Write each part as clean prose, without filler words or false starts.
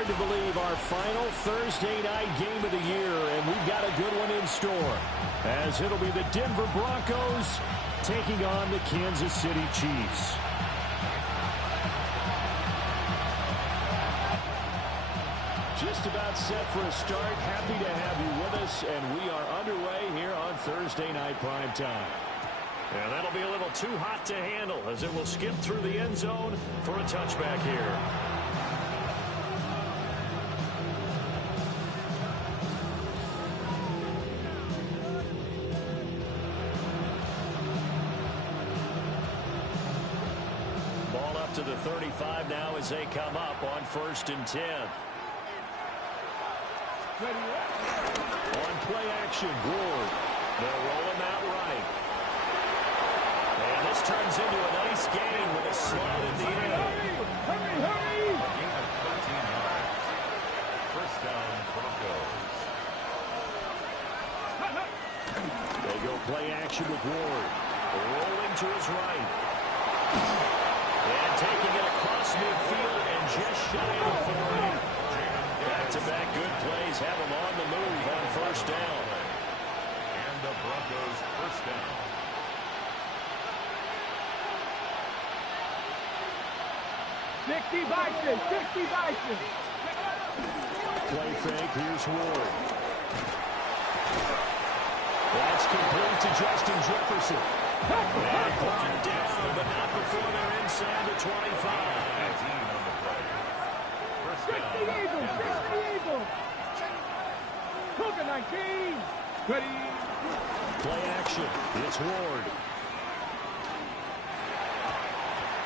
hard to believe our final Thursday night game of the year, and we've got a good one in store, as it'll be the Denver Broncos taking on the Kansas City Chiefs. Just about set for a start. Happy to have you with us, and we are underway here on Thursday Night Prime Time. And that'll be a little too hot to handle, as it will skip through the end zone for a touchback here. Ball up to the 35 now as they come up on 1st and 10. On play action, Ward. They'll roll him out right. And this turns into a nice gain with a slide at the end. Hurry! 13 yards. First down, Broncos. They go play action with Ward. Rolling to his right. And taking it across midfield and just shy of 40. Back-to-back good plays have him on the move on 1st down. And the Broncos first down. Sixty Bison. Play fake, here's Ward. That's complete to Justin Jefferson. And brought down, but not before they're inside the 25. 19 on the play. First down. 60 Eagles. Cook 19. Ready. Play action. It's Ward.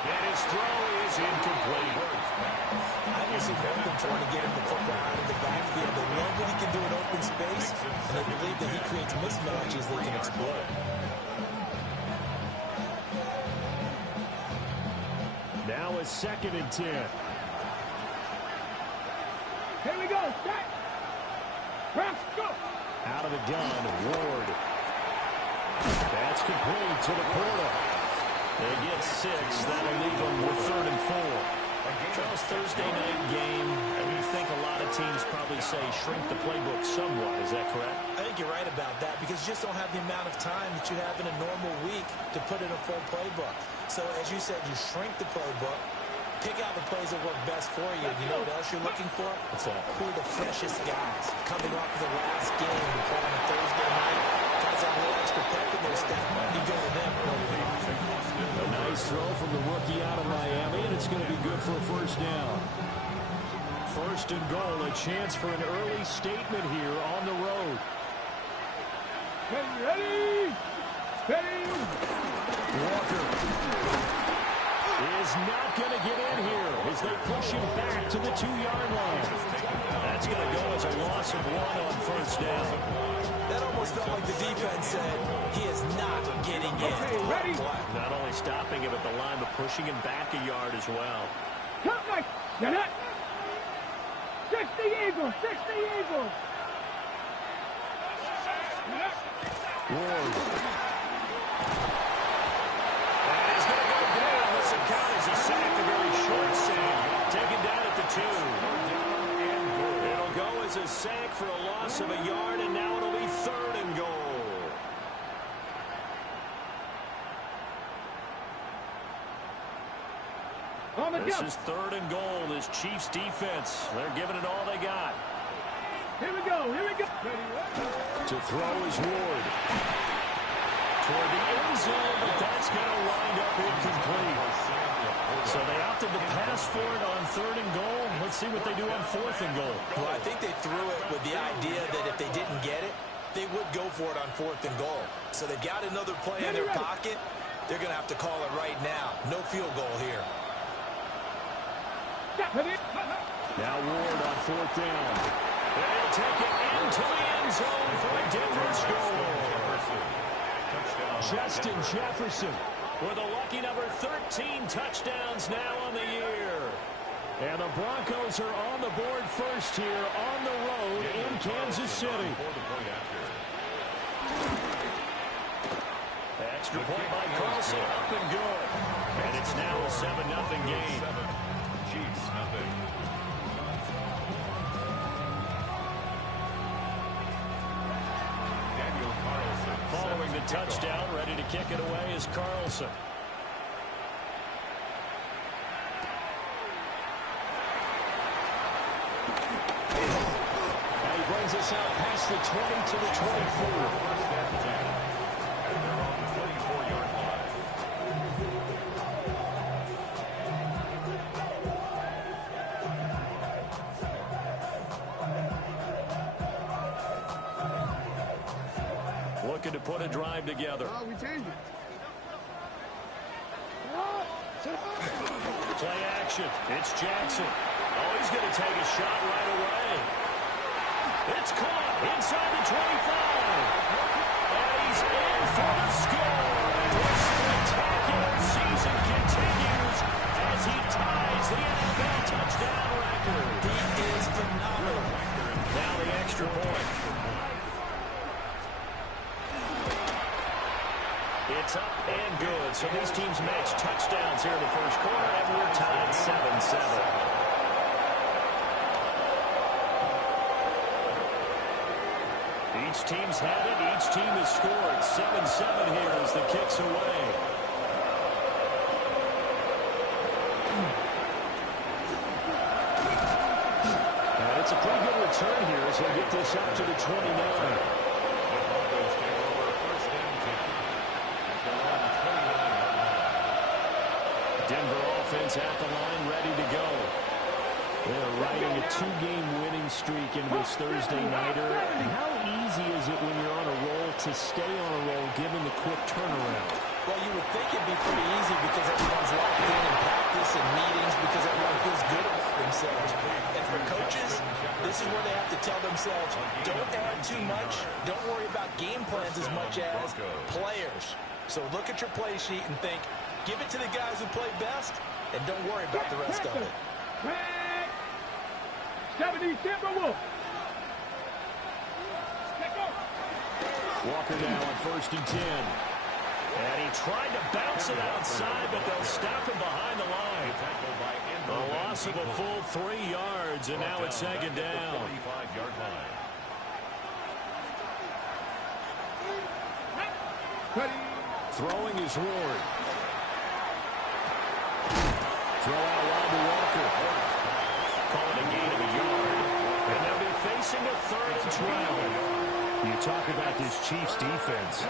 And his throw is incomplete. I was them trying to get him the football out of the backfield. They love what he can do in open space, and they believe that he creates mismatches they can exploit. Now a 2nd and 10. Here we go. Set. Press. Go. Out of the gun, Ward. That's complete to the portal. They get 6. That'll leave them with 3rd and 4. Charles, Thursday night game, and we think a lot of teams probably say shrink the playbook somewhat. Is that correct? I think you're right about that because you just don't have the amount of time that you have in a normal week to put in a full playbook. So, as you said, you shrink the playbook, pick out the plays that work best for you. And you know what else you're looking for? What's that? Who are the freshest guys coming off of the last game and playing on a Thursday night? Guys have a little extra pep in their step. You go to them early on. A nice throw from the rookie out of Miami, and it's going to be good for a 1st down. 1st and goal, a chance for an early statement here on the road. Ready. Walker is not going to get in here as they push him back to the 2-yard line. That's going to go as a loss of 1 on 1st down. That almost felt like the defense said he is not getting in. Okay, ready. Not only stopping him at the line, but pushing him back a yard as well. Cut back. Get it. 60 Eagles. Ward. And he's going to go down. This will count as a sack, a very short sack. Taken down at the 2. It'll go as a sack for a loss of a yard, and now it'll be 3rd and goal. This is 3rd and goal. This Chiefs defense, they're giving it all they got. Here we go. To throw is Ward. Toward the end zone, but that's going to wind up incomplete. So they opted to pass for it on 3rd and goal. Let's see what they do on 4th and goal. Well, I think they threw it with the idea that if they didn't get it, they would go for it on 4th and goal. So they've got another play in their pocket. They're going to have to call it right now. No field goal here. Now Ward on 4th down. And he'll take it into the end zone for a Denver score. Justin Jefferson with a lucky number 13 touchdowns now on the year. And the Broncos are on the board first here on the road in Kansas City. Extra point by Carlson, up and good. And it's now a 7-0 game. Chiefs, nothing. kick it away is Carlson. And he brings us out past the 20 to the 24. First and 10. And they're on the 24-yard line. Looking to put a drive together. Oh, we changed it. Play action. It's Jackson. Oh, he's going to take a shot right away. It's caught inside the 25. And he's in for the score. The spectacular season continues as he ties the NFL touchdown record. He is phenomenal. Now the extra point. It's up and good. So these teams match touchdowns here in the first quarter, and we're tied 7-7. Each team's had it. Each team has scored. 7-7 here as the kick's away. And it's a pretty good return here as he'll get this up to the 29. Denver offense at the line, ready to go. They're riding a two-game winning streak into this Thursday nighter. How easy is it when you're on a roll to stay on a roll given the quick turnaround? Well, you would think it'd be pretty easy because everyone's locked in practice and meetings because everyone feels good about themselves. And for coaches, this is where they have to tell themselves, don't add too much. Don't worry about game plans as much as players. So look at your play sheet and think, give it to the guys who play best, and don't worry about the rest of it. 70, Timberwolves. Walker now on 1st and 10. And he tried to bounce it outside, but they'll stop him behind the line. A loss of a full 3 yards, and now it's second down. 45-yard line. Throwing is Ward. Throw out wide to Walker. Calling a gain of a yard. And they'll be facing a 3rd and 12. You talk about this Chiefs defense.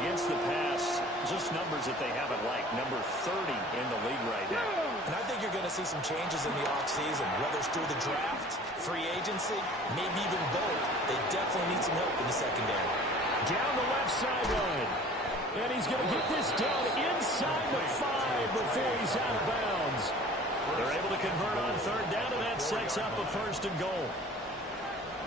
Against the pass, just numbers that they haven't liked. Number 30 in the league right now. And I think you're going to see some changes in the offseason, whether it's through the draft, free agency, maybe even both. They definitely need some help in the secondary. Down the left sideline. And he's going to get this down inside the 5 before he's out of bounds. They're able to convert on 3rd down, and that sets up a 1st and goal.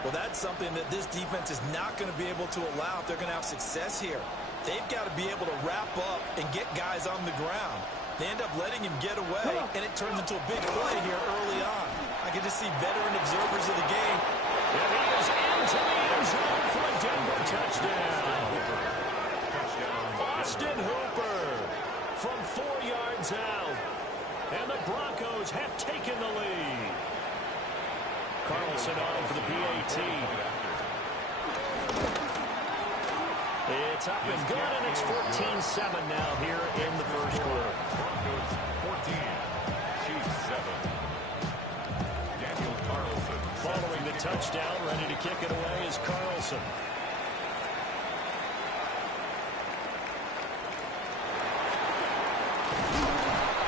Well, that's something that this defense is not going to be able to allow if they're going to have success here. They've got to be able to wrap up and get guys on the ground. They end up letting him get away, and it turns into a big play here early on. I can just see veteran observers of the game. And he is into the end zone for a Denver touchdown. Austin Hooper from 4 yards out. And the Broncos have taken the lead. Carlson on for the PAT. It's up and good, and it's 14-7 now here in the first quarter. Broncos 14, Chiefs 7. Daniel Carlson. Following the touchdown, ready to kick it away is Carlson.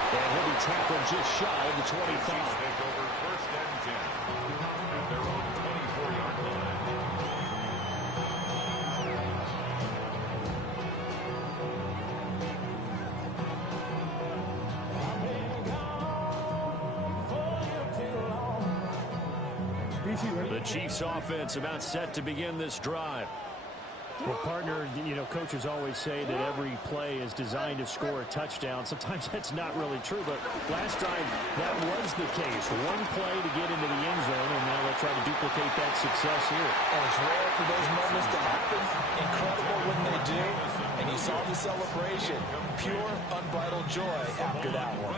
And he'll be tackled just shy of the 25. Chiefs take over 1st and 10. At their own 24-yard line. The Chiefs offense about set to begin this drive. Well, partner, you know, coaches always say that every play is designed to score a touchdown. Sometimes that's not really true, but last time that was the case. One play to get into the end zone, and now they'll try to duplicate that success here. And it's rare for those moments to happen. Incredible when they do. And you saw the celebration. Pure, unbridled joy after that one.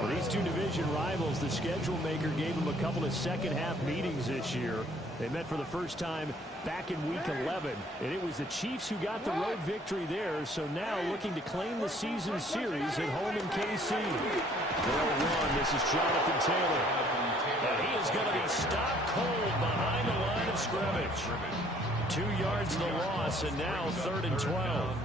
For these two division rivals, the schedule maker gave them a couple of second-half meetings this year. They met for the first time back in Week 11, and it was the Chiefs who got the road victory there, so now looking to claim the season series at home in KC. They'll run. This is Jonathan Taylor. And he is going to be stopped cold behind the line of scrimmage. 2 yards the loss, and now 3rd and 12.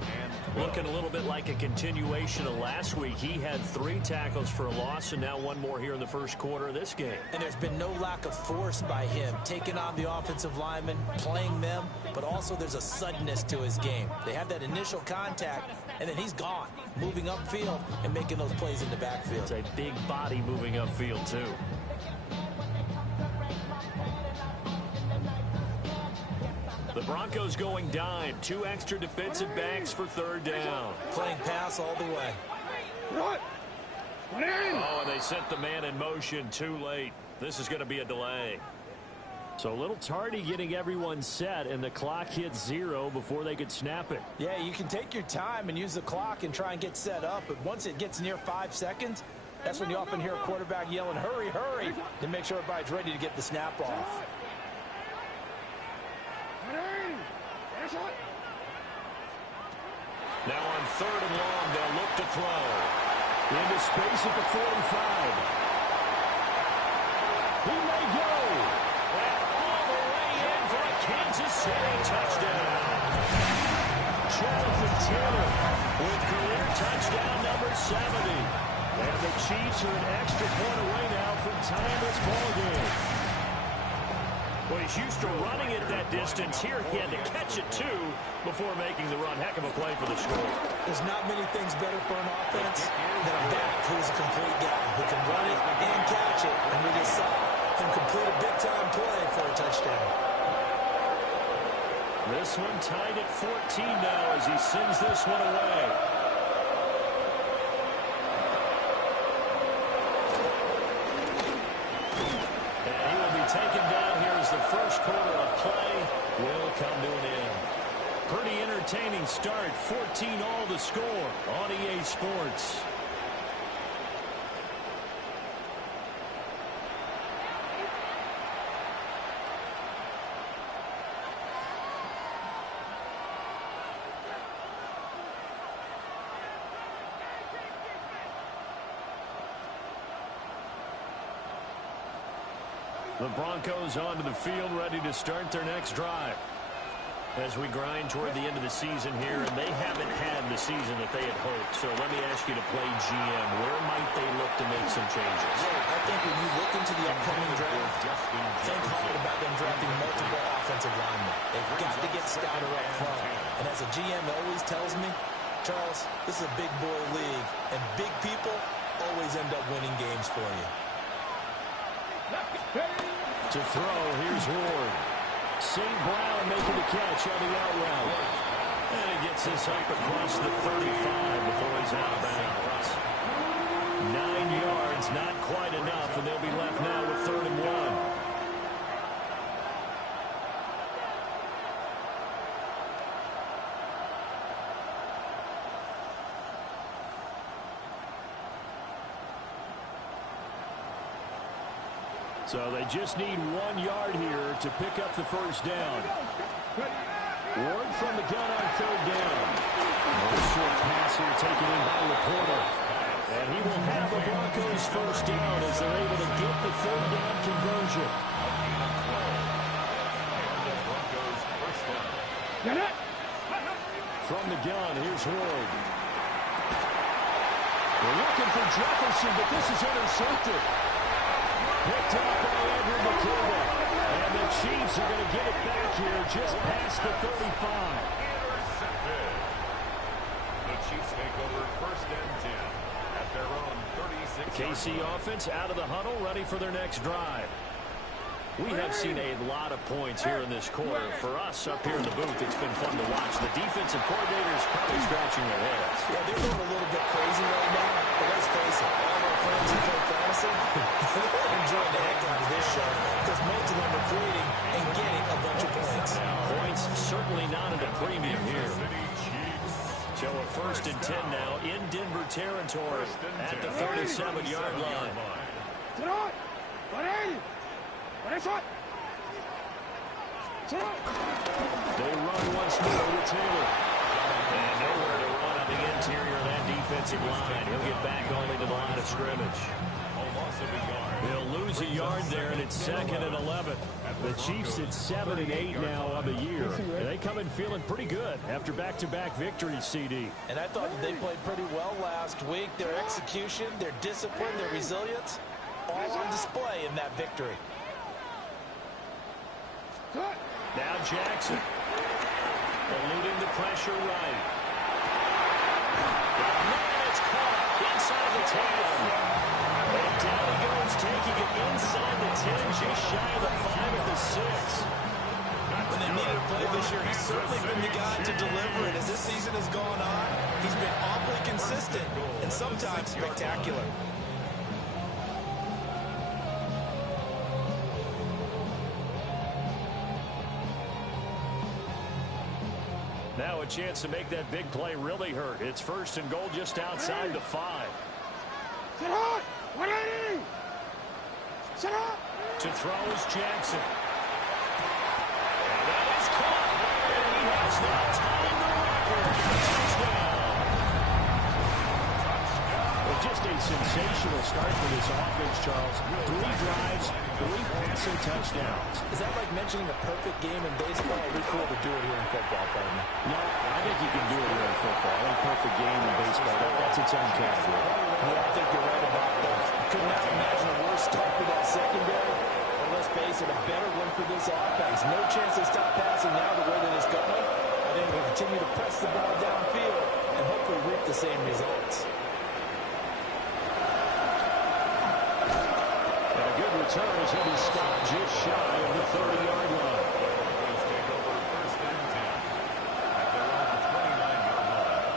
Looking a little bit like a continuation of last week. He had 3 tackles for a loss, and now 1 more here in the first quarter of this game. And there's been no lack of force by him, taking on the offensive linemen, playing them, but also there's a suddenness to his game. They have that initial contact, and then he's gone, moving upfield and making those plays in the backfield. It's a big body moving upfield, too. The Broncos going dime. 2 extra defensive backs for 3rd down. Playing pass all the way. What? Oh, and they sent the man in motion too late. This is going to be a delay. So a little tardy getting everyone set, and the clock hit 0 before they could snap it. Yeah, you can take your time and use the clock and try and get set up, but once it gets near 5 seconds, that's when you often hear a quarterback yelling, hurry, hurry, to make sure everybody's ready to get the snap off. Now on 3rd and long, they'll look to throw. Into space at the 45. He may go. And all the way in for a Kansas City touchdown. Jonathan Taylor with career touchdown number 70. And the Chiefs are an extra point away now from tying this ball game. Well, he's used to running it that distance. Here he had to catch it, too, before making the run. Heck of a play for the score. There's not many things better for an offense than a back who's a complete guy who can run it and catch it. And we just saw him complete a big-time play for a touchdown. This one tied at 14 now as he sends this one away. Taken down here as the first quarter of play will come to an end. Pretty entertaining start. 14-all the score on EA Sports. The Broncos onto the field, ready to start their next drive. As we grind toward the end of the season here, and they haven't had the season that they had hoped. So let me ask you to play GM. Where might they look to make some changes? I think when you look into the upcoming draft, think hard about them drafting multiple offensive linemen. They've got to get stouter up front. And as a GM always tells me, Charles, this is a big boy league, and big people always end up winning games for you. To throw, here's Ward. St. Brown making the catch on the out route. And he gets this up across the 35 before he's out of bounds. 9 yards, not quite enough, and they'll be left now with 3rd and 1. So they just need 1 yard here to pick up the first down. Ward from the gun on 3rd down. A short pass here taken in by Laporta. And he will have the Broncos first down as they're able to get the 3rd down conversion. From the gun, here's Ward. They're looking for Jefferson, but this is intercepted. Picked up by Edward McCormick. And the Chiefs are going to get it back here just past the 35. Intercepted. The Chiefs take over 1st and 10 at their own 36. The KC offense out of the huddle, ready for their next drive. We have seen a lot of points here in this quarter. For us up here in the booth, it's been fun to watch. The defensive coordinators probably scratching their heads. Yeah, they're going a little bit crazy right now, but let's face it, all of our friends who play fantasy, they're enjoying the heck out of this show because most of them are creating and getting a bunch of points. Points certainly not at a premium here. So a 1st and 10 now in Denver territory at the 37-yard line. They run once more with Taylor. And nowhere to run on the interior of that defensive line. He'll get back only to the line of scrimmage. They'll lose a yard there, and it's 2nd and 11. The Chiefs at 7 and 8 now on the year. They come in feeling pretty good after back-to-back victories, CD. And I thought that they played pretty well last week. Their execution, their discipline, their resilience, all on display in that victory. Now Jackson. Eluding the pressure right. Man, it's caught inside the 10. And down he goes, taking it inside the 10, just shy of the 5 at the 6. When they needed a play this year, he's certainly been the guy to deliver it. As this season has gone on, he's been awfully consistent and sometimes spectacular. Now a chance to make that big play really hurt. It's 1st and goal just outside the 5. To throw is Jackson. And that is caught. And he has now tied the record. Touchdown. Well, just a sensational start for this offense, Charles. 3 drives, 3 passing touchdowns. Is that like mentioning a perfect game in baseball? Or we cool to do it here in football, partner? No, I think you can do it here in football. A perfect game in baseball, that's its own category. Yeah, I think you're right about that. Could not imagine a worse start for that secondary. Or let's face it, a better one for this offense. No chance to stop passing now the way that it's going. I think we'll continue to press the ball downfield and hopefully reap the same results. And a good return as he'll be stopped just shy of the 30-yard line. Broncos take over 1st and 10 at their own 29-yard line.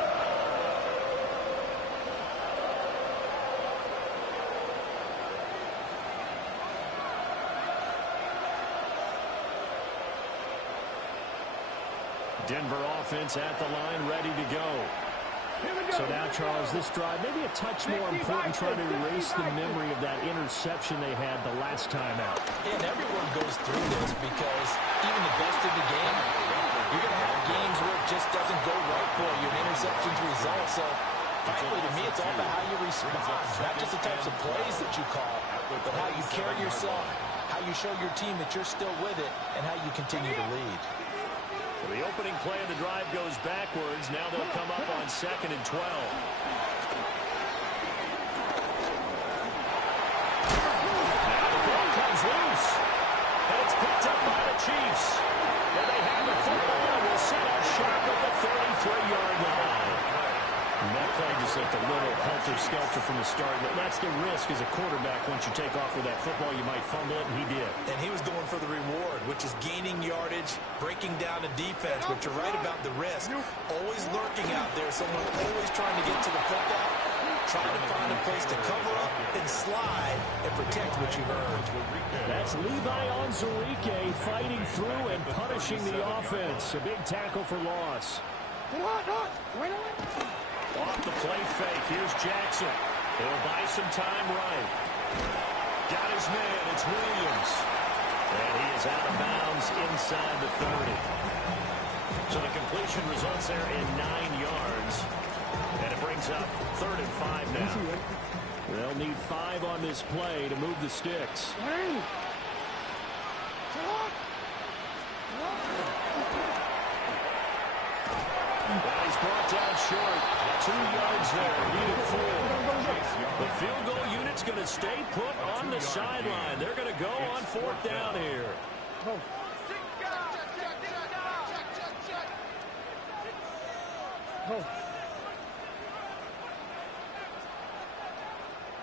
Denver offense at the line, ready to go. So now, Charles, this drive, maybe a touch more important, trying to erase the memory of that interception they had the last time out. And everyone goes through this because even the best in the game, you're going to have games where it just doesn't go right for you. An interception's result. So, frankly, to me, it's all about how you respond. Not just the types of plays that you call, but how you carry yourself, how you show your team that you're still with it, and how you continue to lead. So the opening play of the drive goes backwards. Now they'll come up on 2nd and 12. Now the ball comes loose. And it's picked up by the Chiefs. And they have the football and will set up sharp at the 33-yard line. And that play just looked a little helter-skelter from the start. But that's the risk as a quarterback. Once you take off with that football, you might fumble it, and he did. And he was going for the reward, which is gaining yardage, breaking down the defense. But you're right about the risk. Always lurking out there. Someone always trying to get to the football, trying to find a place to cover up and slide and protect what you earned. That's Levi Onwuzurike fighting through and punishing the offense. A big tackle for loss. Off the play fake. Here's Jackson. He'll buy some time right. Got his man. It's Williams. And he is out of bounds inside the 30. So the completion results there in 9 yards. And it brings up 3rd and 5 now. They'll need 5 on this play to move the sticks. Well, he's brought down short. 2 yards there. Needed 4. The field goal unit's going to stay put on the sideline. They're going to go on 4th down here.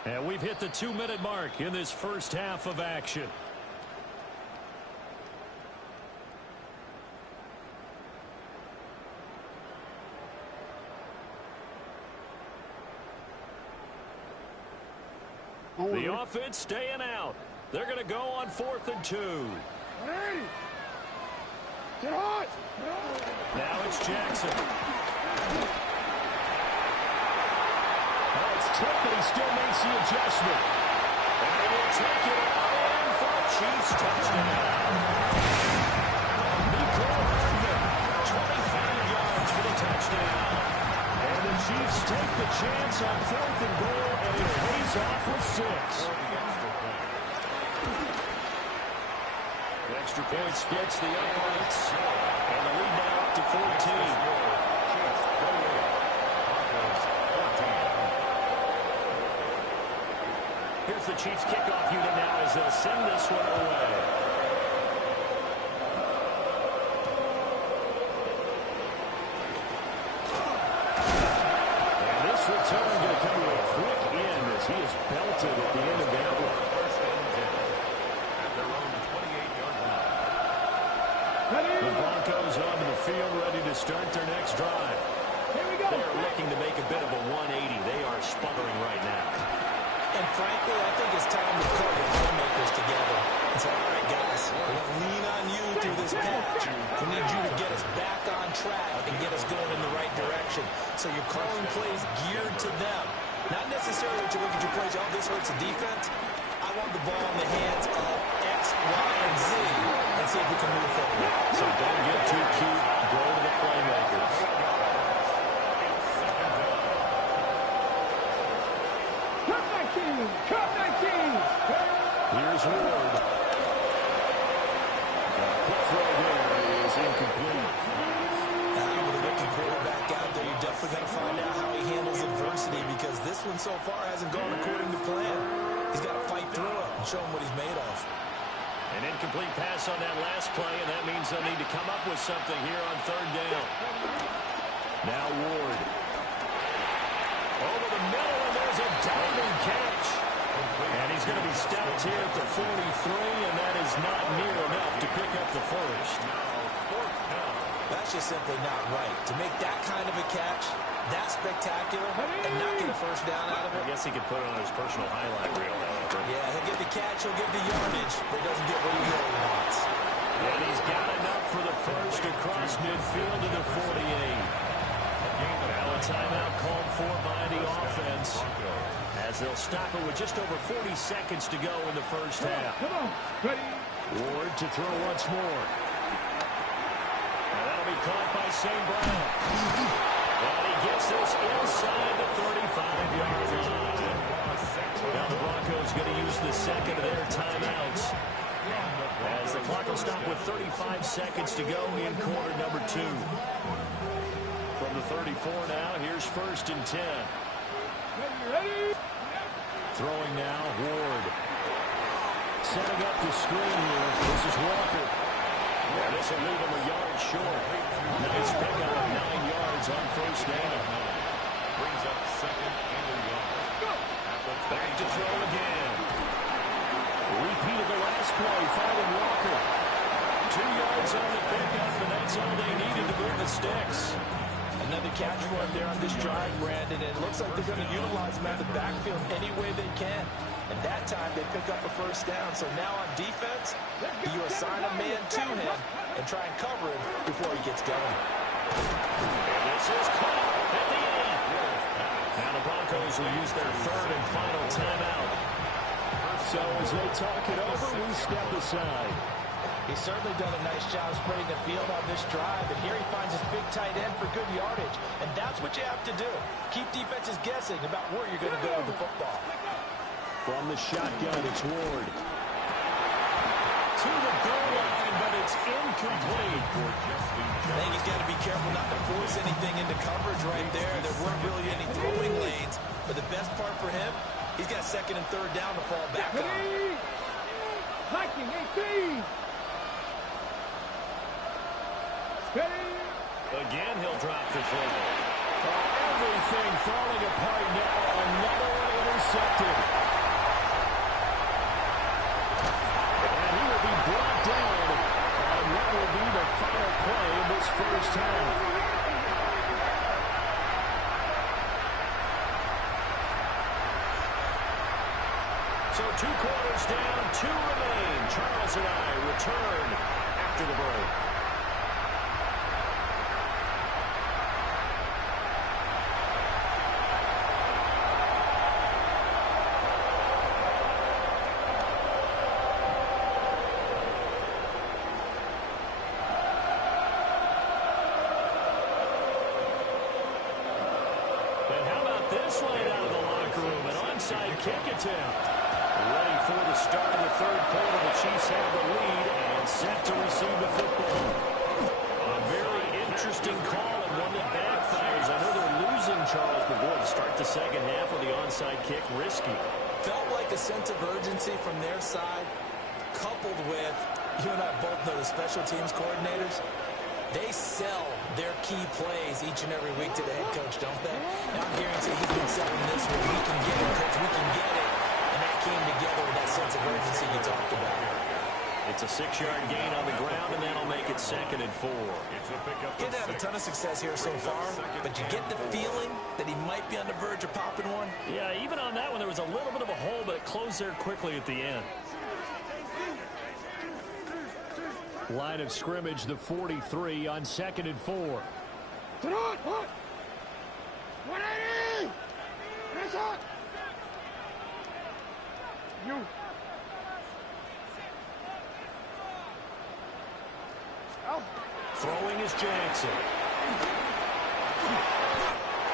And we've hit the 2-minute mark in this first half of action. The offense staying out. They're going to go on 4th and 2. Now it's Jackson. Oh, it's tipped, but he still makes the adjustment. And they will take it all in for a Chiefs touchdown. Nico Hardman, 25 yards for the touchdown. And the Chiefs take the chance on 4th and goal, and it pays off with 6. The extra point splits the uprights, and the lead now up to 14. Here's the Chiefs kickoff unit now as they'll send this one away. And this return going to come to a quick end as he is belted at the end of that one. At their own 28-yard line. The Broncos onto the field ready to start their next drive. Here we go. They're looking to make a bit of a 180. They are sputtering right now. And frankly, I think it's time to call the playmakers together and say, all right, guys, we're going to lean on you through this patch. We need you to get us back on track and get us going in the right direction. So you're calling plays geared to them. Not necessarily that you look at your plays, oh, this hurts the defense. I want the ball in the hands of X, Y, and Z and see if we can move forward. So don't get too cute. Go to the playmakers. Here's Ward. Quick throw there is incomplete. With a rookie quarterback out there, you're definitely going to find out how he handles adversity because this one so far hasn't gone according to plan. He's got to fight through it and show him what he's made of. An incomplete pass on that last play, and that means they'll need to come up with something here on 3rd down. Now Ward. Over the middle, and there's a diving catch. And he's going to be stopped here at the 43, and that is not near enough to pick up the first. That's just simply not right. To make that kind of a catch, that spectacular, and not get a first down out of it. I guess he could put it on his personal highlight reel, however. Yeah, he'll get the catch, he'll get the yardage, but he doesn't get what he really wants. And he's got enough for the first across midfield to the 48. Now a timeout called for by the offense, as they'll stop it with just over 40 seconds to go in the first half. Come on. Ready. Ward to throw once more. And that'll be caught by St. Brown. And he gets this inside the 35-yard line. Now the Broncos going to use the second of their timeouts, as the clock will stop with 35 seconds to go in quarter number 2. From the 34 now, here's 1st and 10. Ready. Throwing now, Ward. Setting up the screen here. This is Walker. And this will leave him a yard short. Nice pickup of 9 yards on 1st down. Brings up 2nd and a yard. Back to throw again. Repeat of the last play, finding Walker. 2 yards on the pickup, and that's all they needed to move the sticks. Another catch for him there on this drive, Brandon. And it looks like they're going to utilize him out of the backfield any way they can. And that time they pick up a first down. So now on defense, you assign a man to him and try and cover him before he gets going. And this is caught at the end. Now the Broncos will use their 3rd and final timeout. So as they talk it over, we step aside. He's certainly done a nice job spreading the field on this drive, and here he finds his big tight end for good yardage. And that's what you have to do. Keep defenses guessing about where you're going to go with the football. From the shotgun, it's Ward. To the goal line, but it's incomplete. I think he's got to be careful not to force anything into coverage right there. There weren't really any throwing lanes, but the best part for him, he's got 2nd and 3rd down to fall back on. Ready. Hiking 18. Ready. Again, he'll drop the throw. Everything falling apart now. Another one intercepted. And he will be brought down on what will be the final play of this first half. So 2 quarters down, 2 remain. Charles and I return after the break. slammed out of the locker room. An onside kick attempt. Ready for the start of the third quarter. The Chiefs have the lead and set to receive the football. A very interesting call and one that backfires. I know they're losing, Charles, but boy, to start the second half with the onside kick, risky. Felt like a sense of urgency from their side, coupled with, you and I both know the special teams coordinators, they sell their key plays each and every week to the head coach, don't they? Now I guarantee he's been selling this one. We can get it, coach. We can get it. And that came together with that sense of urgency you talked about. It's a 6-yard gain on the ground, and that'll make it 2nd and 4. He had a ton of success here so far, but you get the feeling that he might be on the verge of popping one. Yeah, even on that one, there was a little bit of a hole, but it closed there quickly at the end. Line of scrimmage, the 43 on 2nd and 4. 180! Press up! You. Throwing is Jackson.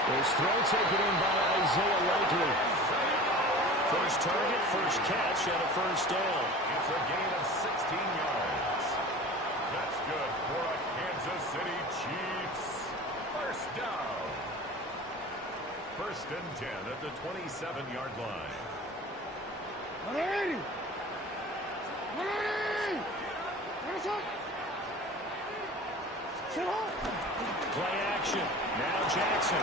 His throw taken in by Isaiah Likely. First target, first catch, and a first down. It's a gain of 16 yards. That's good for a Kansas City Chiefs. First down. 1st and 10 at the 27-yard line. 180! 180! Press up! Play action. Now Jackson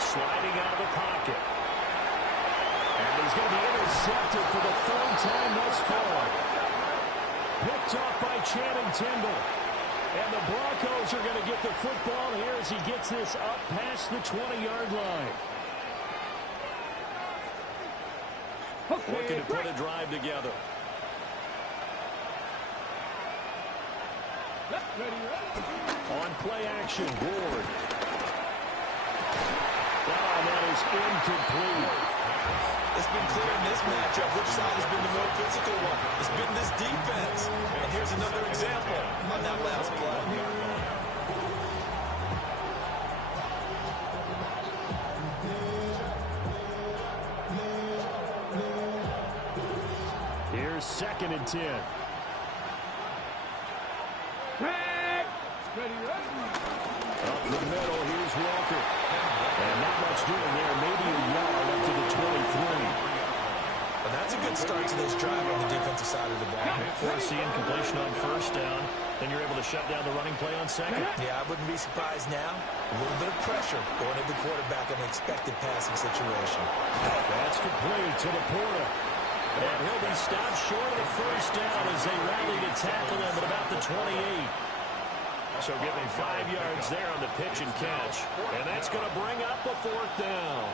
sliding out of the pocket. And he's going to be intercepted for the 3rd time thus far. Picked off by Channing Tindall. And the Broncos are going to get the football here as he gets this up past the 20-yard line. Looking to put a drive together. On play action, Ward. And that is incomplete. It's been clear in this matchup which side has been the more physical one. It's been this defense. And here's another example on that last play. Here's 2nd and 10. Up the middle, here's Walker. And not much doing there, maybe a yard up to the 23. Well, that's a good start to this drive on the defensive side of the ball. Forcing incompletion on first down, then you're able to shut down the running play on 2nd. Yeah, I wouldn't be surprised now. A little bit of pressure going at the quarterback in an expected passing situation. That's complete to the Porter. And he'll be stopped short of the first down as they rally to tackle him at about the 28. So give him 5 yards there on the pitch and catch. And that's going to bring up a 4th down.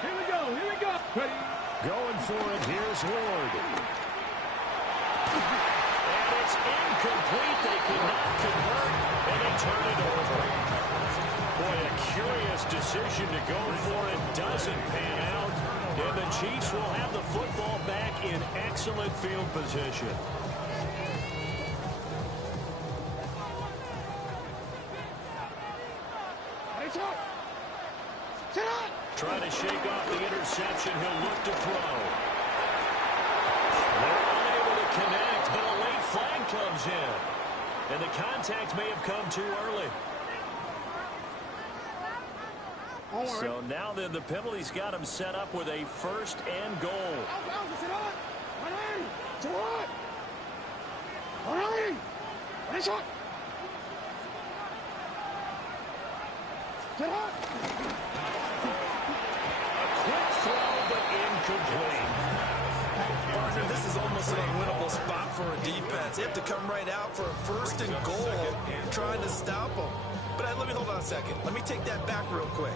Here we go, here we go. Ready? Going for it, here's Ward. And it's incomplete. They could not convert, and they turn it over. Boy, a curious decision to go for it. Doesn't pan out. And the Chiefs will have the football back in excellent field position. Trying to shake off the interception. He'll look to throw. They're unable to connect, but a late flag comes in. And the contact may have come too early. So now then, the penalty's got him set up with a 1st and goal. A quick throw, but incomplete. Partner, this is almost an unwinnable spot for a defense. They have to come right out for a 1st and goal, trying to stop them. But let me hold on a second. Let me take that back real quick.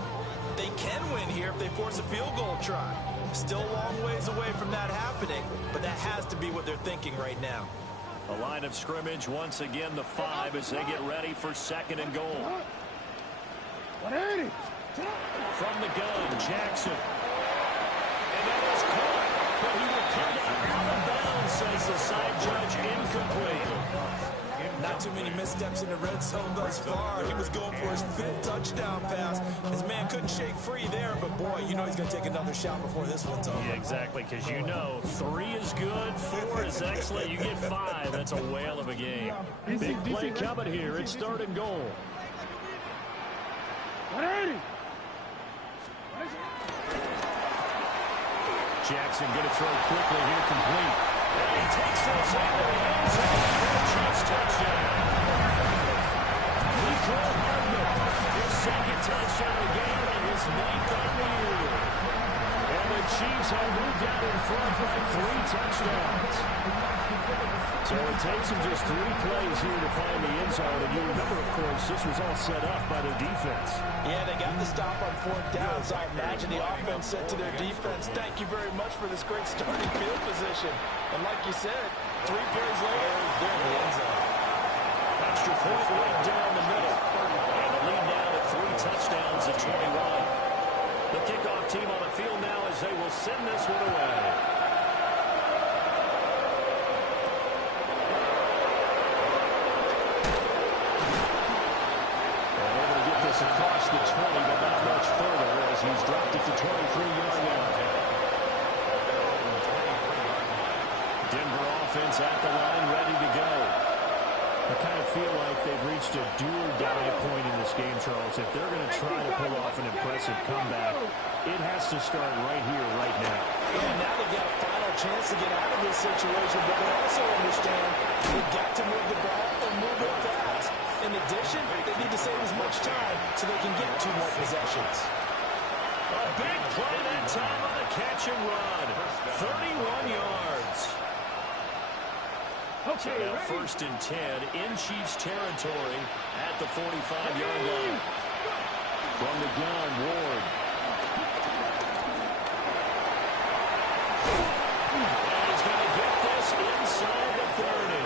They can win here if they force a field goal try. Still a long ways away from that happening, but that has to be what they're thinking right now. A line of scrimmage, once again, the 5 as they get ready for 2nd and goal. 180. From the gun, Jackson. And that is caught. But he will come down out of bounds, says the side judge, incomplete. Not too many missteps in the red zone thus far. He was going for his 5th touchdown pass. His man couldn't shake free there, but boy, you know he's going to take another shot before this one's over. Yeah, exactly, because you know 3 is good, 4 is excellent. You get 5, that's a whale of a game. Big play coming here. It's 3rd and goal. Jackson going to throw quickly here, complete. And he takes this into the end zone for a Chiefs touchdown. Nico Hardman, his 2nd touchdown of the game and his 9th on the year. And the Chiefs have moved out in front by 3 touchdowns. So it takes them just 3 plays here to find the end zone. And you remember, of course, this was all set up by their defense. Yeah, they got the stop on 4th down, so I imagine the offense said to their defense, thank you very much for this great starting field position. And like you said, 3 plays later, they're in the end zone. Extra point right down the middle. And the lead now to 3 touchdowns at 21. The kickoff team on the field now as they will send this one away. Across the 20, but not much further as he's dropped it to 23-yard line. Denver offense at the line, ready to go. I kind of feel like they've reached a do-or-die point in this game, Charles. If they're going to try to pull off an impressive comeback, it has to start right here, right now. And now they get a final chance to get out of this situation, but they also understand they've got to move the ball and move it fast. In addition, they need to save as much time so they can get 2 more possessions. A big play that time on the catch and run. 31 yards. So now 1st and 10 in Chiefs territory at the 45-yard line. From the gun, Ward. And he's going to get this inside the 30.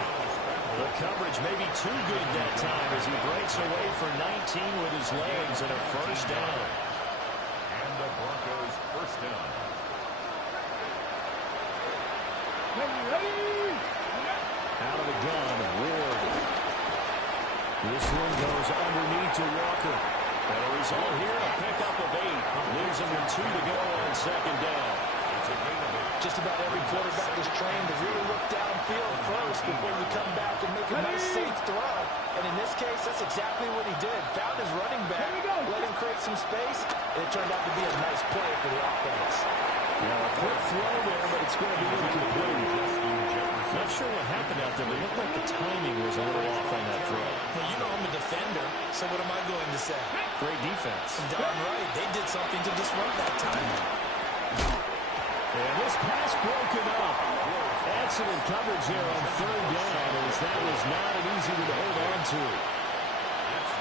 The coverage may be too good that time as he breaks away for 19 with his legs and a 1st down. And the Broncos 1st down. Out of the gun, Ward. This one goes underneath to Walker. And a result here, a pickup of 8. Losing with 2 to go on 2nd down. Just about every quarterback is trained to really look downfield first before you come back and make a nice, safe throw. And in this case, that's exactly what he did. Found his running back, let him create some space, and it turned out to be a nice play for the offense. Now, a quick throw there, but it's going to be incomplete. Not sure what happened out there, but it looked like the timing was a little off on that throw. Well, you know I'm a defender, so what am I going to say? Great defense. Darn right. They did something to disrupt that timing. And this pass broken up. Excellent coverage there on 3rd down, as that was not an easy one to hold on to.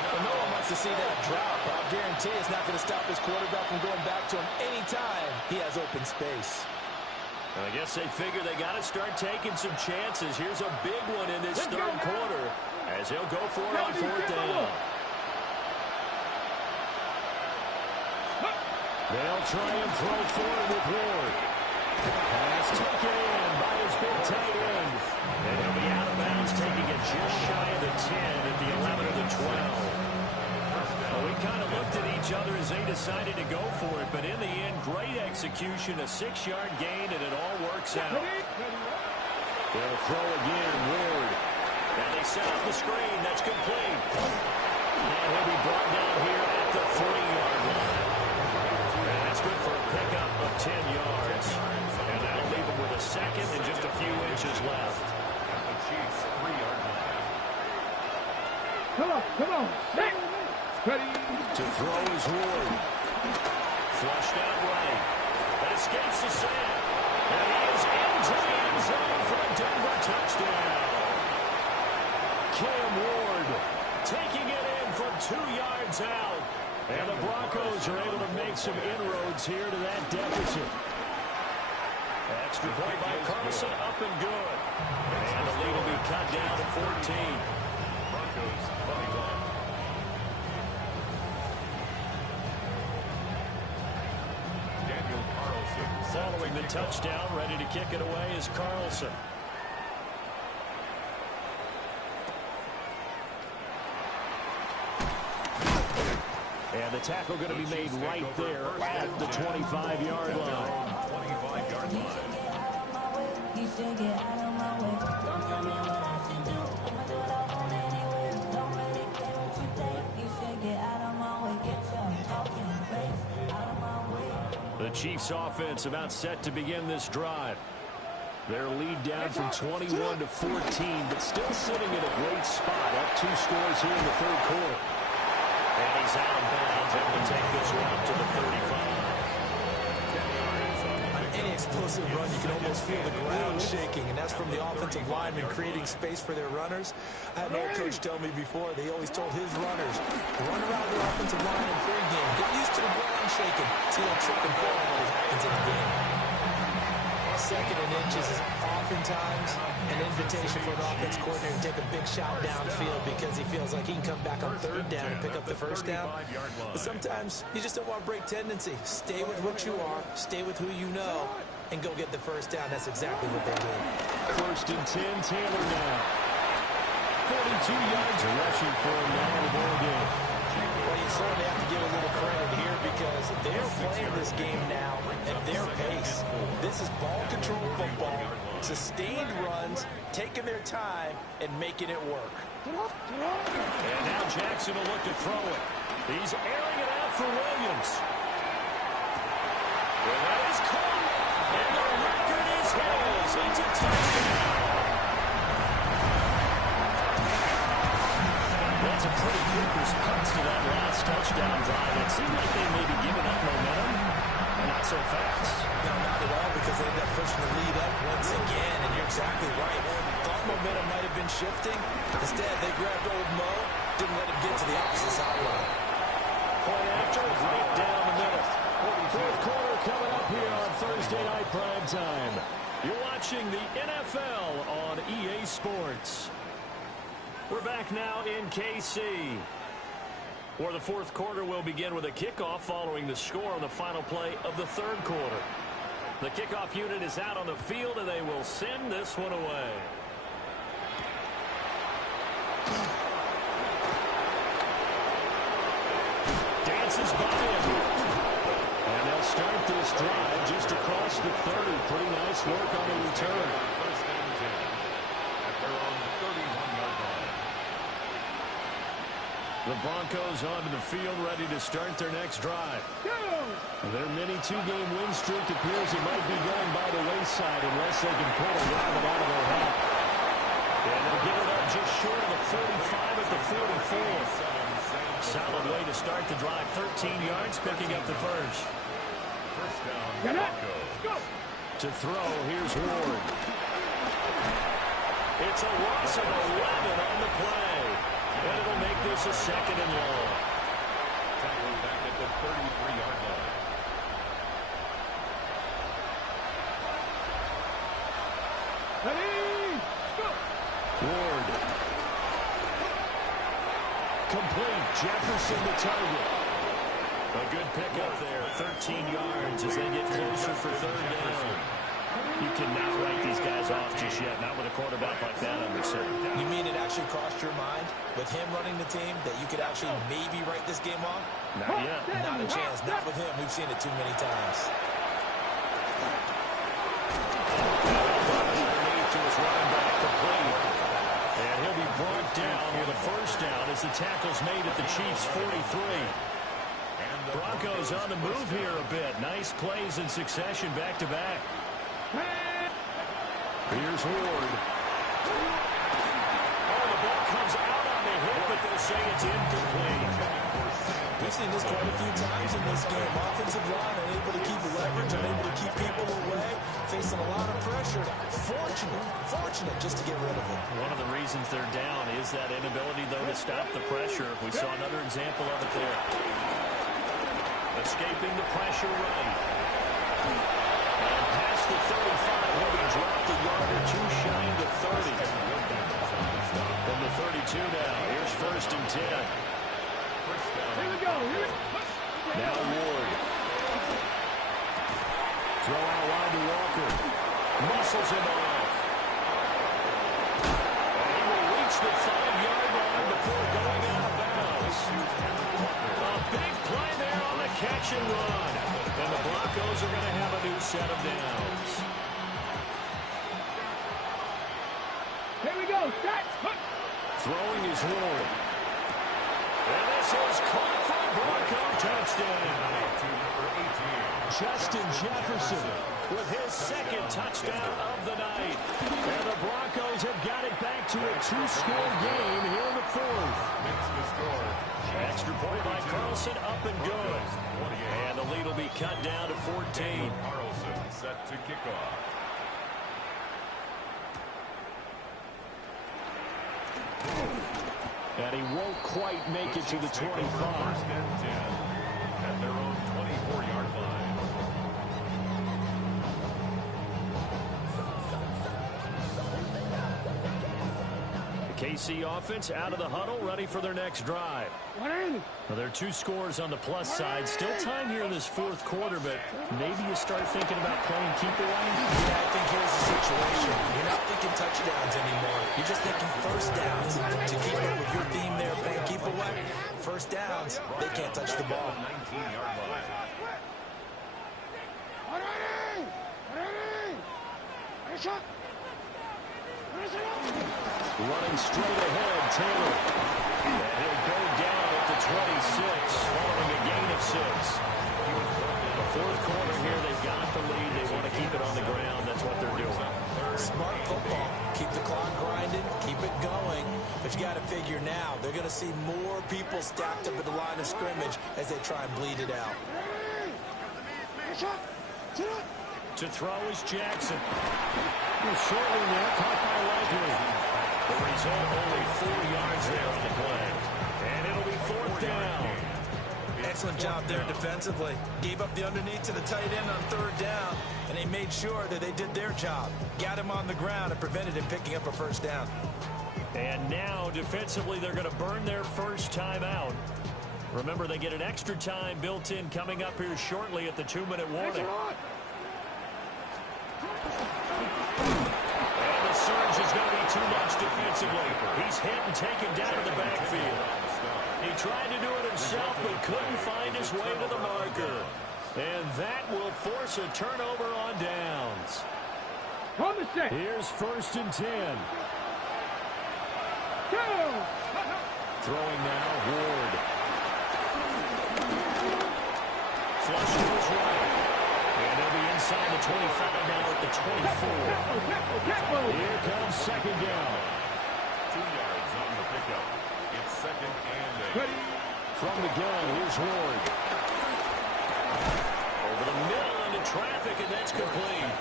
Well, no one wants to see that drop. I'll guarantee it's not going to stop his quarterback from going back to him anytime he has open space. Well, I guess they figure they got to start taking some chances. Here's a big one in this 3rd quarter as he'll go for it on 4th down. They'll try and throw forward with Ward. Pass taken in by his big tight end. And he'll be out of bounds, taking it just shy of the 10 at the 11 of the 12. Well, we kind of looked at each other as they decided to go for it, but in the end, great execution, a 6-yard gain, and it all works out. They'll throw again, Ward. And they set up the screen. That's complete. And he'll be brought down here at the 3-yard line. And that's good for a pickup of 10 yards. And that'll leave him with a 2nd and just a few inches left. At the Chiefs' 3-yard line. Come on. Ready. To throw is Ward. Flushed out right. That escapes the sack. And he is into the end zone for a Denver touchdown. Cam Ward taking it in from 2 yards out. And the Broncos are able to make some inroads here to that deficit. Extra point by Carlson, up and good. And the lead will be cut down to 14. Broncos 21. Following throwing the touchdown. Ready to kick it away is Carlson. And the tackle going to be made right there at the 25-yard line. 25-yard line. You should get out of my way. Don't tell me what I should do. I'ma do what I want anyway. Don't really care what you think. You should get out of my way. Get your talking face out of my way. The Chiefs offense about set to begin this drive. Their lead down from 21 to 14, but still sitting in a great spot. Up 2 scores here in the third quarter. And he's out of bounds, able to take this one up to the 35. On any explosive run, you can almost feel the ground shaking, and that's from the offensive linemen creating space for their runners. I had an old coach tell me before, they always told his runners, run around the offensive line in pregame. Get used to the ground shaking, so you don't trip and fall when it happens in a game. Second and inches is oftentimes an invitation for an offense coordinator to take a big shot downfield because he feels like he can come back on third down and pick up the first down. But sometimes you just don't want to break tendency. Stay with what you are, stay with who you know, and go get the first down. That's exactly what they did. First and 10, Taylor now. 42 yards rushing for him now in the ball game. Well, you certainly have to give a little credit here because they're playing this game now at their pace. This is ball control football, sustained runs, taking their time, and making it work. And now Jackson will look to throw it. He's airing it out for Williams. And that is caught. And the record is his. It's a touchdown. That's a pretty quick response to that last touchdown drive. It seemed like they may be giving up momentum, and not so fast. No, not at all, because they ended up pushing the lead up once again, and you're exactly right. Thought momentum might have been shifting. Instead, they grabbed old Mo, didn't let him get to the opposite sideline. Play after, right down the middle. Fourth quarter coming up here on Thursday Night Prime Time. You're watching the NFL on EA Sports. We're back now in KC, where the fourth quarter will begin with a kickoff following the score on the final play of the third quarter. The kickoff unit is out on the field, and they will send this one away. Dances by him. And they'll start this drive just across the 30. Pretty nice work on the return. First and 10 at their own 31-yard line. The Broncos onto the field, ready to start their next drive. Their mini 2-game win streak appears it might be going by the wayside unless they can pull a rabbit out of their hat. And they'll get it up just short of the 45 at the 44. Solid way to start the drive. 13 yards, picking up the first. First down, Broncos. To throw, here's Ward. It's a loss of 11 on the play. And it'll make this a second and long. Tackle back at the 33-yard line. Ready, go! Ward. Complete. Jefferson the target. A good pickup there. 13 yards as they get closer for third down. You cannot write these guys off just yet. Not with a quarterback like that under center. You mean it actually crossed your mind with him running the team that you could actually maybe write this game off? Not yet. Not a chance. Not with him. We've seen it too many times. Underneath to his running back, complete. And he'll be brought down with a first down as the tackle's made at the Chiefs' 43. Broncos on the move here a bit. Nice plays in succession back-to-back. Here's Ward. Oh, the ball comes out on the hit, but they'll say it's incomplete. We've seen this quite a few times in this game. Offensive line unable to keep leverage, unable to keep people away, facing a lot of pressure. Fortunate just to get rid of it. One of the reasons they're down is that inability, though, to stop the pressure. We saw another example of it there. Escaping the pressure right. And past the 35, he'll be dropped a yard or two shy of the 30. From the 32 now, here's first and 10. Here we go. Now Ward. Throw out wide to Walker. Muscles him off. And he will reach the 5-yard line before going out of bounds. A big play there on the catch and run. And the Broncos are going to have a new set of downs. Here we go. Start. Throwing is Ward. And this is caught for a Bronco touchdown. Justin Jefferson with his second touchdown of the night. And the Broncos have got it back to a 2-score game here in the fourth. Extra point by Carlson, up and good. And the lead will be cut down to 14. Carlson set to kick off. And he won't quite make it to the 25. First and 10 at their own 24-yard line. The KC offense out of the huddle, ready for their next drive. Well, there are 2 scores on the plus side. Still time here in this fourth quarter, but maybe you start thinking about playing keep away. Yeah, I think here's the situation. You're not thinking touchdowns anymore. You're just thinking first downs. To keep up with your theme there, playing keep away, first downs, they can't touch the ball. 19-yard line. Running straight ahead, Taylor. And he'll go down at the 26, following a gain of 6. The fourth quarter here, they've got the lead. They want to keep it on the ground. That's what they're doing. Smart football. Keep the clock grinding, keep it going. But you got to figure now, they're going to see more people stacked up at the line of scrimmage as they try and bleed it out. To throw is Jackson. Shortly there, caught by Likely. The result, only 4 yards there on the play. And it'll be 4th down. Excellent job there defensively. Gave up the underneath to the tight end on 3rd down, and they made sure that they did their job. Got him on the ground and prevented him picking up a first down. And now, defensively, they're going to burn their first time out. Remember, they get an extra time built in coming up here shortly at the 2-minute warning. And the surge is going to be too much defensively. He's hit and taken down to the backfield. He tried to do it himself, but couldn't find his way to the marker. And that will force a turnover on downs. Here's 1st and 10. Throwing now, Ward. Flush to his right. And they'll be inside the 25 now at the 24. Here comes 2nd down. 2 yards on the pickup. It's 2nd and 8. From the gun, here's Ward. Over the middle into traffic, and that's complete.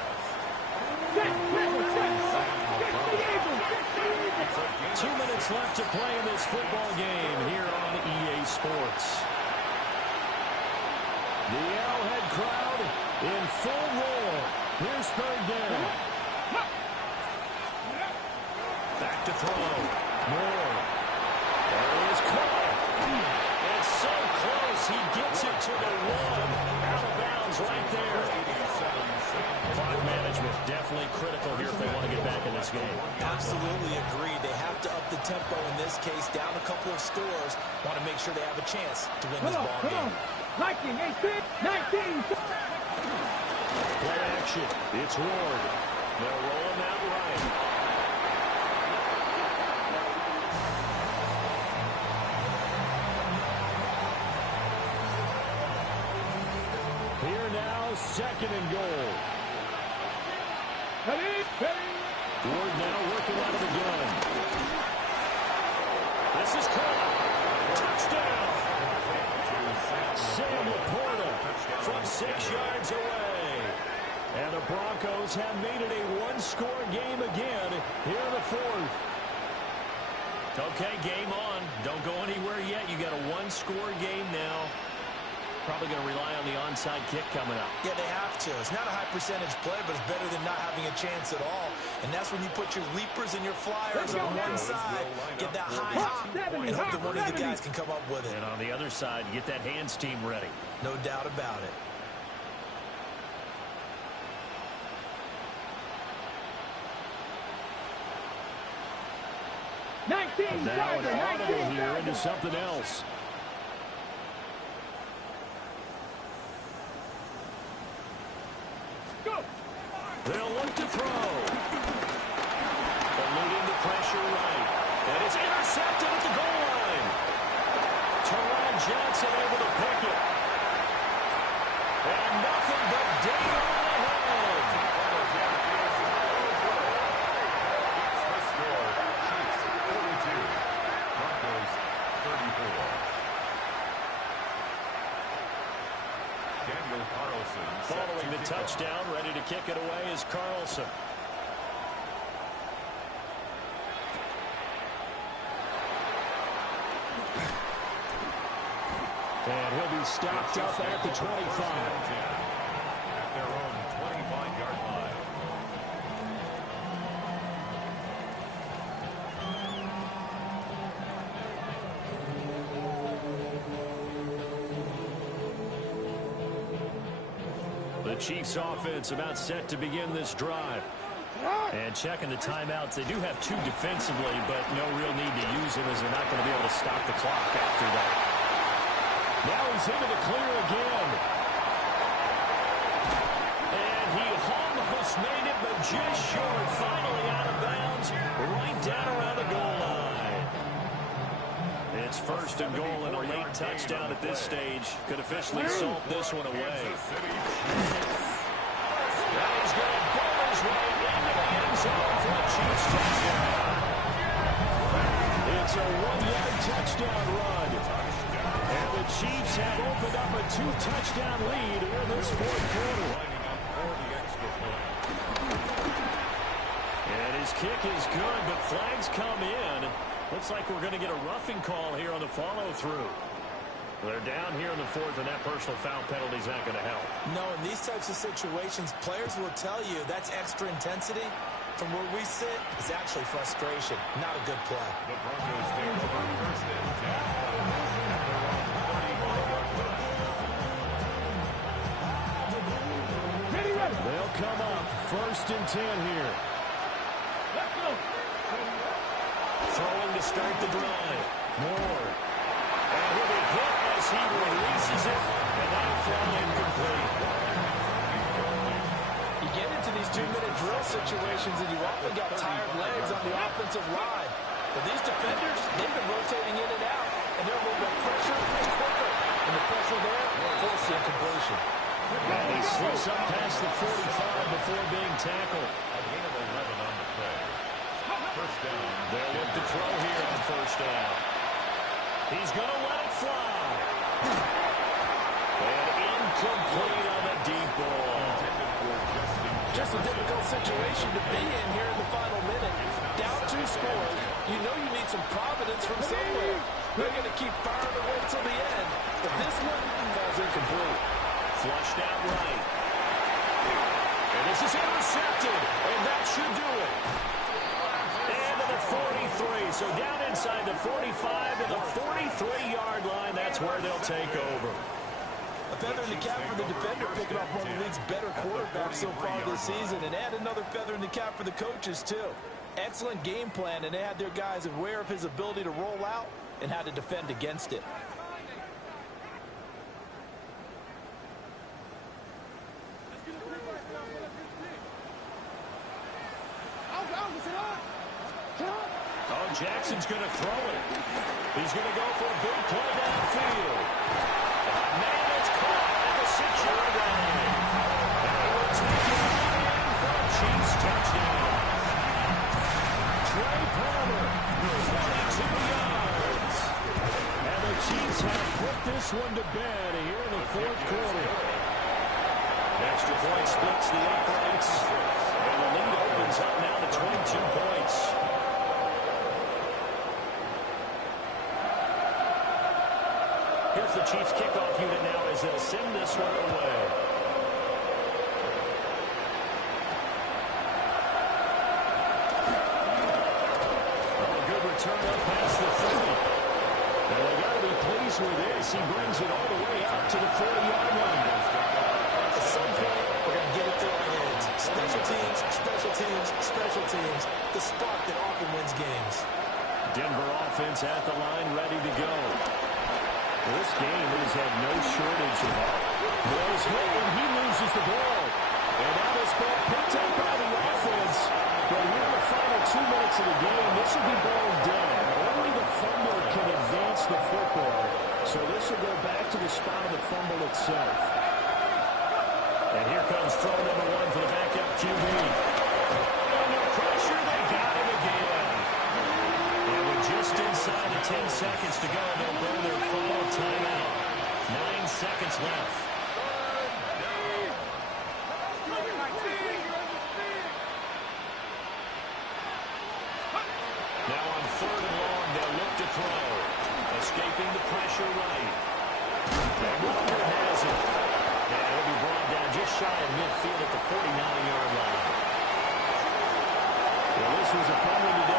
2 minutes left to play in this football game here on EA Sports. The Arrowhead crowd in full roar. Here's 3rd down. Back to throw. Moore. There he is, caught. It's so close. He gets it to the 1. Out of bounds right there. Clock management definitely critical here if they want to get back in this game. Absolutely agreed. They have to up the tempo in this case, down a couple of scores. Want to make sure they have a chance to win this ball game. 19, 18, 19. Play action. It's Ward. They'll roll him out right. Here now, 2nd and goal. Ward now working out of the gun. This is caught. Touchdown. Sam Laporta from 6 yards away. And the Broncos have made it a 1-score game again here in the 4th. Okay, game on. Don't go anywhere yet. You got a 1-score game now. Probably going to rely on the onside kick coming up. Yeah, they have to. It's not a high percentage play, but it's better than not having a chance at all. And that's when you put your leapers and your flyers on one side, get that high hop, and hope that one of the guys can come up with it. And on the other side, get that hands team ready. No doubt about it. 19, Now an Tiger, audible 19, here Tiger. into something else. Go. They'll look to throw. Eluding the pressure right. And it's intercepted at the goal line. Teron Johnson able to pick it. And nothing but daylight ahead. It's the score. Chiefs 42. Broncos 34. Daniel Carlson Following the touchdown, ready to kick it away is Carlson. And he'll be stopped up at the 25. At their own 25-yard line. The Chiefs offense about set to begin this drive. And checking the timeouts, they do have two defensively, but no real need to use them as they're not going to be able to stop the clock after that. Now he's into the clear again. And he almost made it, but just short. Finally out of bounds, right down around the goal line. It's first and goal and a late touchdown at this stage. Could officially salt this one away. Now he's going to bowl his way into the end zone for a Chiefs touchdown. It's a one-yard touchdown run. And the Chiefs have opened up a two-touchdown lead here in this fourth quarter. And his kick is good, but flags come in. Looks like we're going to get a roughing call here on the follow-through. They're down here in the fourth, and that personal foul penalty is not going to help. No, in these types of situations, players will tell you that's extra intensity. From where we sit, it's actually frustration, not a good play. The Broncos take over first and 10. They'll come up first and 10 here. Let's go. Throwing to start the drive. Moore. And he'll be hit as he releases it. And that'll fall incomplete. You get into these two-minute drill situations and you often got tired legs on the offensive line. But these defenders, they've been rotating in and out. And they're a little bit pressure is quicker. And the pressure there forces the incompletion. And he slips up past the 45 before being tackled. A gain of 11 on the play. First down. They'll look to throw here on first down. He's going to let it fly. And incomplete on the deep ball. Just a difficult situation to be in here in the final minute. Down 2 scores. You know you need some providence from somewhere. They're going to keep firing away till the end. But this one falls incomplete. Flushed out right. And this is intercepted. And that should do it. And to the 43. So down inside the 45 to the 43-yard line. That's where they'll take over. A feather in the cap for the defender, picking off one of the league's better quarterbacks so far this season. And add another feather in the cap for the coaches, too. Excellent game plan, and they had their guys aware of his ability to roll out and how to defend against it. Oh, Jackson's going to throw it. He's going to go for a big play downfield. Man, it's caught at the 6-yard line. And it will take it in for a Chiefs touchdown. Trey Palmer, 42 yards. And the Chiefs have put this one to bed here in the fourth quarter. Extra point splits the uprights. And the lead opens up now to 22 points. Here's the Chiefs kickoff unit now as they'll send this one away. Oh, good return up past the 30. And they got to be pleased with this. He brings it all the way out to the 40-yard line. At some point, we're going to get it through our heads. Special teams, special teams, special teams. The spark that often wins games. Denver offense at the line, ready to go. This game has had no shortage of Mills hit, and he loses the ball. And now this ball picked up by the offense. But here in the final 2 minutes of the game, this will be ball dead. Only the fumble can advance the football. So this will go back to the spot of the fumble itself. And here comes throw number 1 for the backup QB. Under pressure, they got him again. And with just inside the 10 seconds to go, they'll burn their final timeout. 9 seconds left. Now on 3rd and long, they'll look to throw. Escaping the pressure right. And Walker has it. And it'll be brought down just shy of midfield at the 49-yard line. Well, this was a fumble today.